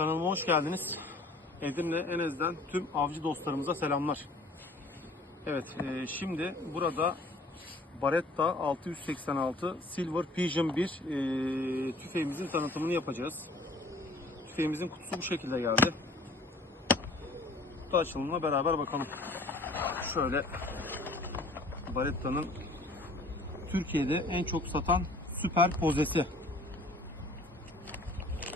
Kanalıma hoş geldiniz. Edirne Enez'den tüm avcı dostlarımıza selamlar. Evet, e, şimdi burada Baretta 686 Silver Pigeon 1 e, tüfeğimizin tanıtımını yapacağız. Tüfeğimizin kutusu bu şekilde geldi. Kutu açılımına beraber bakalım. Şöyle Baretta'nın Türkiye'de en çok satan süper pozesi.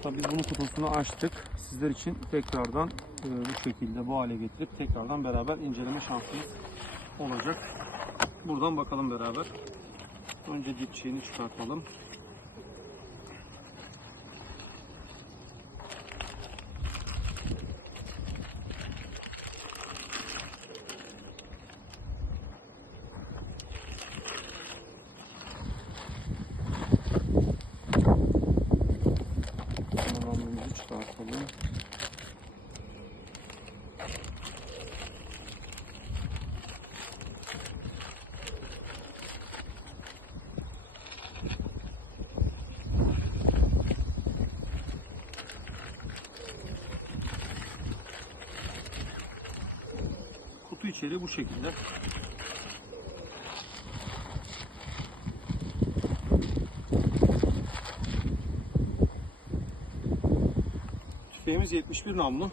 Tabii bunun kutusunu açtık. Sizler için tekrardan e, bu şekilde bu hale getirip tekrardan beraber inceleme şansımız olacak. Buradan bakalım beraber. Önce dipçiğini çıkartalım. Namlumuzu çıkartalım. Kutu içeriği bu şekilde. Tüfeğimiz 71 namlu.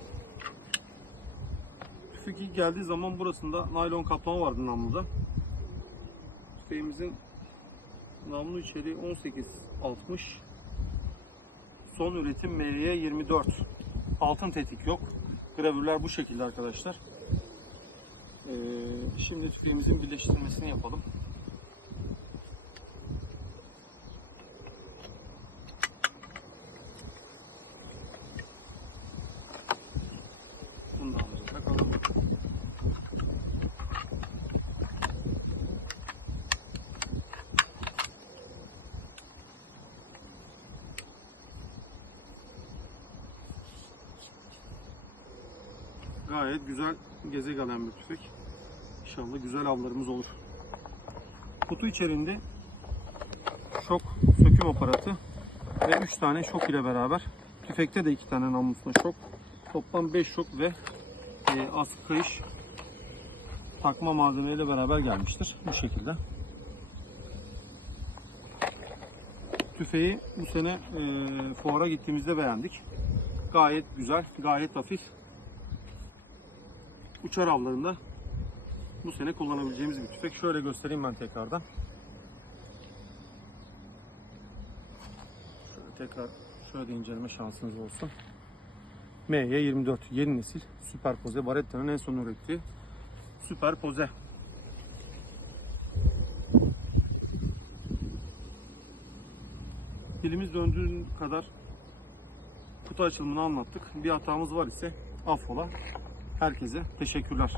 Tüfek ilk geldiği zaman burasında naylon kaplama vardı namluda. Tüfeğimizin namlu içeriği 1860. Son üretim MY 24. Altın tetik yok. Gravürler bu şekilde arkadaşlar. Ee, şimdi tüfeğimizin birleştirilmesini yapalım. Gayet güzel geze gelen bir tüfek. İnşallah güzel avlarımız olur. Kutu içerisinde şok söküm aparatı ve 3 tane şok ile beraber tüfekte de 2 tane namlusunda şok. Toplam 5 şok ve e, askı kayış takma malzemeyle beraber gelmiştir. Bu şekilde. Tüfeği bu sene e, fuara gittiğimizde beğendik. Gayet güzel, gayet hafif. Uçar avlarında bu sene kullanabileceğimiz bir tüfek. Şöyle göstereyim ben tekrardan. Şöyle tekrar şöyle de inceleme şansınız olsun. MY24 yeni nesil Superpoze Baretta'nın en son ürettiği Superpoze. Dilimiz döndüğü kadar kutu açılımını anlattık. Bir hatamız var ise affola. Herkese teşekkürler.